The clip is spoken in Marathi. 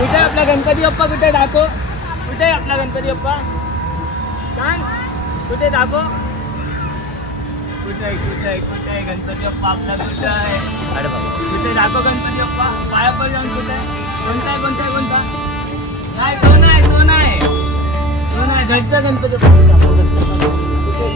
कुठे आपला गणपती बाप्पा? कुठे दाखव. कुठे आहे आपला गणपती बाप्पा? सांग कुठे दाखव. कुठे आहे कुठे आहे कुठे आहे गणपती बाप्पा आपला? कुठे आहे? अरे बाबा कुठे दाखव गणपती बाप्पा. पाया पण जाऊन कुठे आहे? कोणता आहे कोणता आहे कोणता? नाही कोण आहे कोण आहे कोण आहे? घरचा गणपती बाप्पा. कुठे